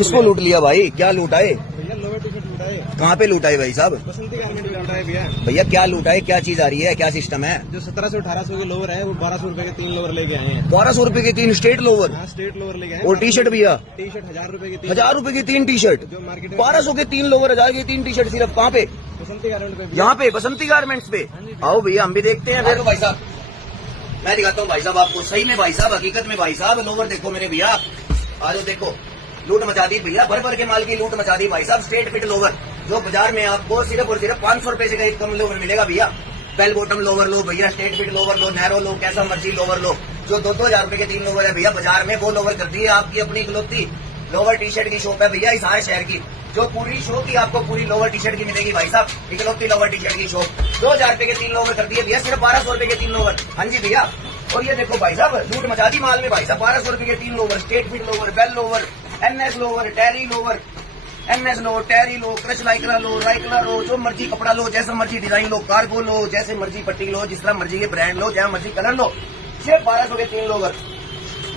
किसको लूट लिया भाई? क्या लूटा है? भैया लोअर टी शर्ट लूटा है। कहाँ पे लूटा है भाई साहब? बसंती गारमेंट में लूटा है भैया। भैया क्या लूटा है? क्या चीज आ रही है? क्या सिस्टम है? जो 1700-1800 के लोअर है वो 1200 रुपए के 3 लोअर लेके आए हैं। 1200 रुपए के 3 स्ट्रेट लोवर हाँ स्ट्रेट लोअर लेके आए। और टी शर्ट भैया टी शर्ट 1000 रुपए की 3। 1000 रुपए की 3 टी शर्ट, जो मार्केट 1200 के 3 लोवर, 1000 की 3 टी शर्ट सिर्फ कहाँ पे? बसंती गारमेंट पे। यहाँ पे बसंती गारमेंट्स पे। आओ भैया हम भी देखते हैं फिर। भाई साहब मैं दिखाता हूँ भाई साहब आपको सही में भाई साहब, हकीकत में भाई साहब। लोवर देखो मेरे भैया, आ जाओ देखो, लूट मचा दी भैया, भर भर के माल की लूट मचा दी भाई साहब। स्ट्रेट फिट लोवर जो बाजार में आपको सिर्फ और सिर्फ 500 रुपए से कहीं कम लोवर मिलेगा भैया। बेल बॉटम लोवर लो भैया, स्ट्रेट फिट लोवर लो, नैरो लो, कैसा मर्जी लोवर लो। जो 2-2000 रुपए के 3 लोवर है भैया बाजार में, वो लोवर कर दी है आपकी अपनी इकलौती लोवर टी शर्ट की शॉप है भैया इस हर शहर की। जो पूरी शॉप की आपको पूरी लोवर टी शर्ट की मिलेगी भाई साहब, इकलौती लोवर टी शर्ट की शॉप। 2000 रुपए के 3 लोवर कर दिए भैया, सिर्फ 1200 रुपए के 3 लोवर। हाँ जी भैया, और ये देखो भाई साहब लूट मचा दी माल में भाई साहब। 1200 रुपए के 3 lower, straight fit lower, bell lower, NS lower, terry lower, NS लो, टेरी लो, क्रश लाइक्रा लो, राइकला लो, जो मर्जी कपड़ा लो, जैसा मर्जी डिजाइन लो, कार्गो लो, जैसे मर्जी पट्टी लो, जिस तरह मर्जी के ब्रांड लो, जहाँ मर्जी कलर लो, सिर्फ 1200 के 3 लोवर।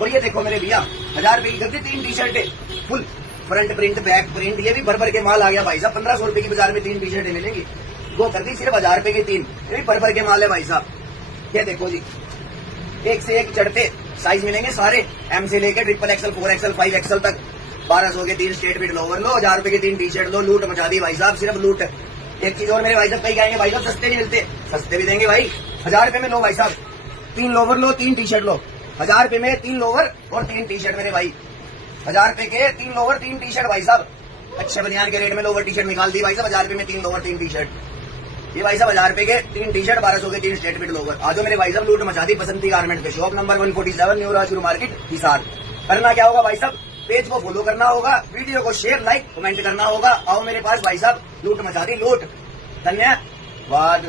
और ये देखो मेरे भैया 1000 रुपए की करती 3 टी शर्टें full front print, back print, ये भी भर भर के माल आ गया भाई साहब। 1500 रुपए की बाजार में 3 टी शर्टें मिलेंगी, वो कर दी सिर्फ 1000 रुपए की 3। ये भी भर भर के माल है भाई साहब। ये देखो जी, एक से एक चढ़ते साइज मिलेंगे सारे, एम से लेकर ट्रिपल एक्सएल, 4XL, 5XL तक। 1200 के 3 स्ट्रेट फिट लोवर लो, 1000 रुपए की 3 टी शर्ट लो, लूट मचा दी भाई साहब, सिर्फ लूट। एक चीज और मेरे भाई साहब कहीं कहेंगे भाई साहब सस्ते नहीं मिलते, सस्ते भी देंगे भाई। 1000 रुपए में लो भाई साहब, 3 लोवर लो, 3 टी शर्ट लो। 1000 रुपए में 3 लोवर और 3 टी शर्ट मेरे भाई। 1000 रुपए के 3 लोवर 3 टी शर्ट भाई साहब। अच्छे बनियान के रेट में लोवर टी शर्ट निकाल दी भाई साहब। 1000 रुपए में 3 लोवर 3 टी शर्ट। ये भाई साहब 1000 रुपए के 3 टी शर्ट, 1200 के 3 स्ट्रेट फिट लोवर। आज मेरे भाई साहब लूट मचा दी बसंती गारमेंट पे, shop number 147, new Rajpur market, Hisar. करना क्या होगा भाई साहब, पेज को फॉलो करना होगा, वीडियो को शेयर, लाइक, कमेंट करना होगा। आओ मेरे पास भाई साहब, लूट मचा दी लूट। धन्यवाद।